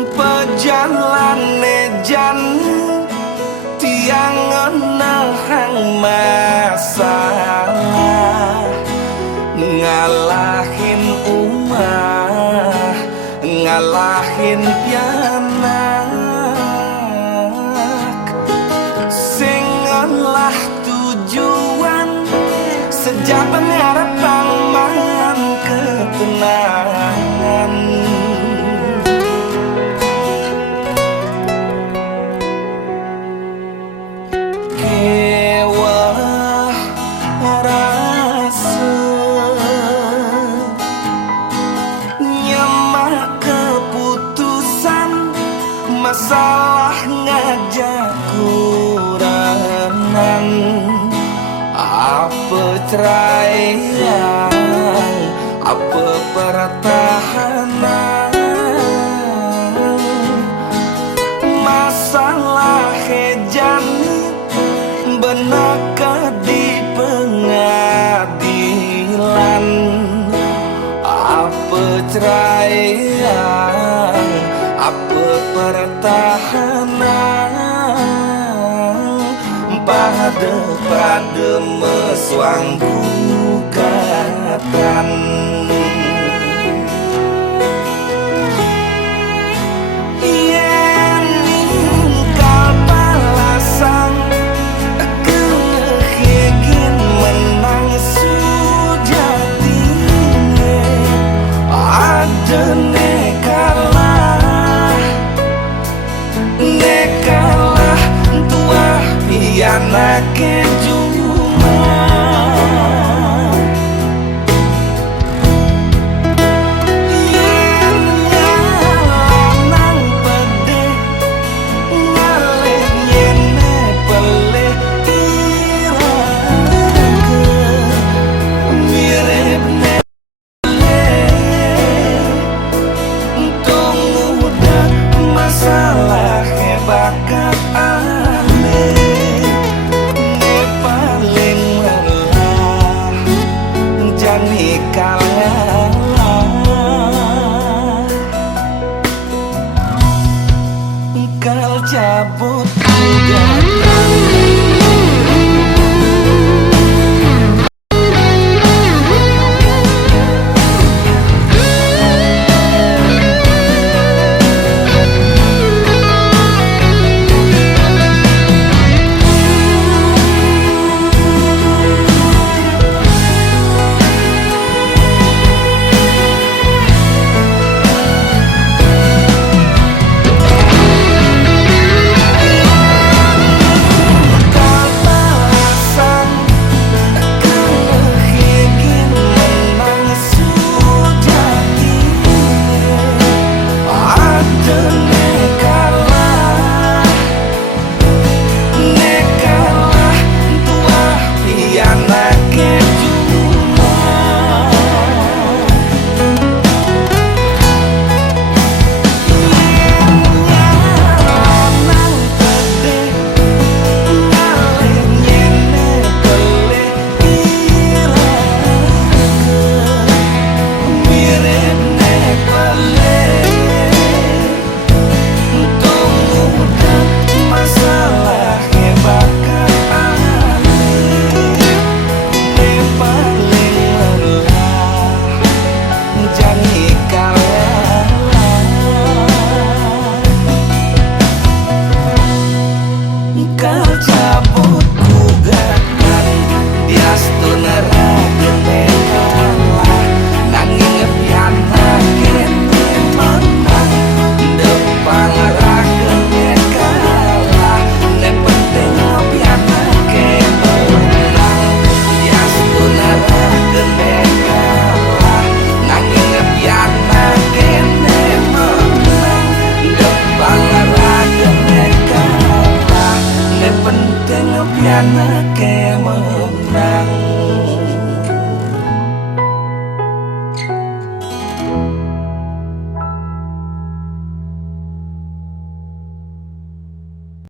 Pejalane jan tiang ngenehang masalah, ngalahin umah, ngalahin pianak. Sing lah tujuan sejak pengharapan mangan ketenangan. Kewah rasa nyemak keputusan, masalah ngajak kuranan. Apa ceraian, apa pertahanan, masalah hejan benaka di pengadilan. Apa ceraian, apa pertahanan, pada mesuang gugatan. Yen ningkal balasan kengegin menang sujatine, ada nekalah tuah pianake cuma. Yen nyalanang pede ngalih nyene peleh irake mirip untung udah masalah bakat aneh. Ne paling melah jani kalah kal cabut gugatan. Kau cabut gugatan diastu nerakeun kalah, nanging pianak kene menang depan rakeun kalah. Ne penting pianak kene menang diastu nerakeun kalah, nanging pianak kene menang depan rakeun kalah. Ne penting pianak